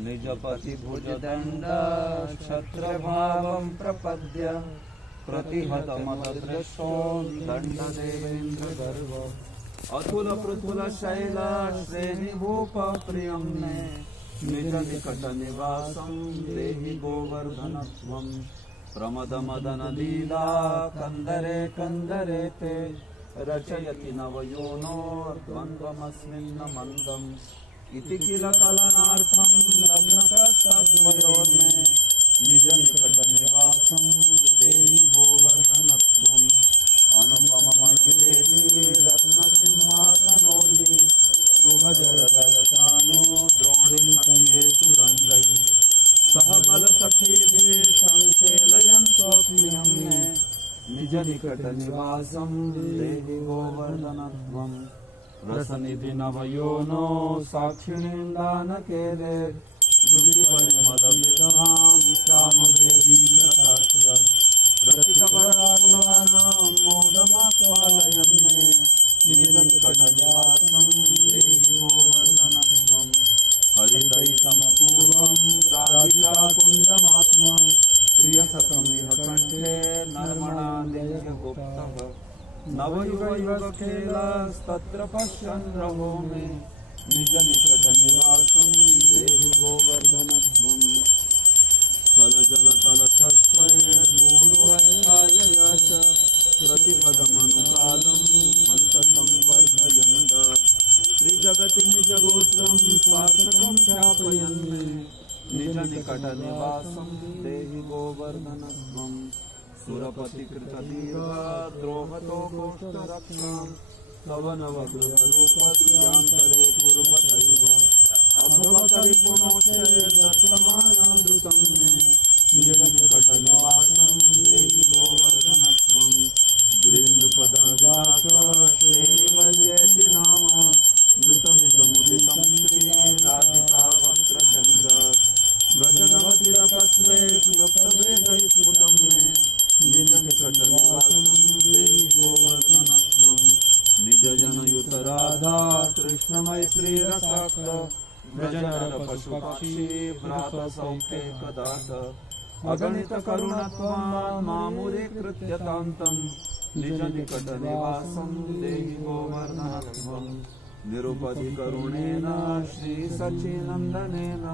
निजपति भुजदण्ड क्षत्रभावं प्रपद्य प्रतिहतमदृशो दण्डदेवेन्द्रगर्व अतुल पृथुल शैल श्रेणिभूप प्रियं मे निज निकट निवासं देहि गोवर्धनत्वं प्रमद मदन लीला कंदरे कंदरे ते रचयति नवयोनो द्वन्द्वमस्मिन् मन्दम् इति किल कलनार्थं लग्नकस्तद्वयोर्मे निज निकट निवासं देहि गोवर्धनत्वम् अनुपममणिदेवी रत्नसिंहासनोर्वी रुहजलधरसानो द्रोणिसङ्गेषु रङ्गैः सह बलसखीभिः सङ्खेलयन् स्वप्नियं मे निज निकट निवासं देहि गोवर्धनत्वम् रसनिधि नवयोनो साक्षिणीन्दानकेले दुतिपरिमलविद्वां श्यामदेवी प्रकाश रसिकवराकुलानां मोदमास्वादयन् मे निज निकट निवासं देहि गोवर्धनत्वम् हरिदयितमपूर्वं राधिकाकुन्दमात्मा प्रियसखमिह कण्ठे नर्मणादित्यगुप्तः नवयुगयुगखेलास्तत्र पश्यन् रहो मे निज निकट निवासं देहि गोवर्धनत्वम् स्थलजलकलशस्वैर्भूर्वच्छायया च प्रतिपदमनुकालं हन्तसंवर्धयन्त त्रिजगति निजगोत्रं स्वार्थकं ख्यापयन् मे निज निकट निवासं देहि गोवर्धनत्वम् सुरपतिकृतदीर्घ द्रोहतो गोष्ठरक्षां तव नवगृहरूपत्यान्तरे कुर्वतैव अभवकरिपुणोच्चैर्दत्तमानामृतं मे निज निकट निवासं देहि गोवर्धनत्वम् गिरीन्द्रपदादास श्रेणिवल्येति नाम मृतमिदमुदितं श्रीराधिका वक्त्रचन्द्रात् व्रजनवतिरकत्वे क्लुप्तवेगैः स्फुटं मे निज निकट निवासं देहि गोवर्धनत्वम् निजजनयुतराधा कृष्णमैत्रीरसाक्त व्रजनर पशुपक्षी भ्रातसौख्यैकदात अगणितकरुणत्वान् मामुरीकृत्यतान्तं निज निकट निवासं देहि गोवर्धनत्वम् निरुपधिकरुणेन श्रीसचिनन्दनेन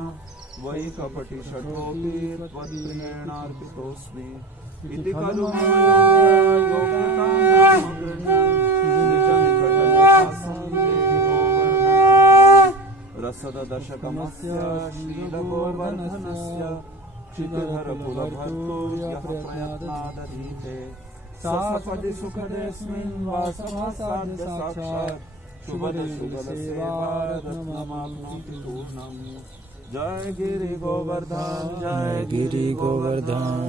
वै कपटिषठोऽपि त्वत्प्रियेणार्पितोऽस्मि इति खलु योग्यतां नाम गृह्णन् निज निकट निवासं देहि गोवर्धनत्वम् रसदशकमस्य श्रीलगोवर्धनस्य क्षितिधरकुलभर्तो यः प्रयत्नादधीते सपदि सुखदेऽस्मिन् वासवासाद्य साक्षात् शुभदशुभदसेवारत्नमाप्नोति पूर्णम् जय गिरि गोवर्धन जय गिरि गोवर्धन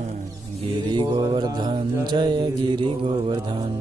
जय गिरि गोवर्धन।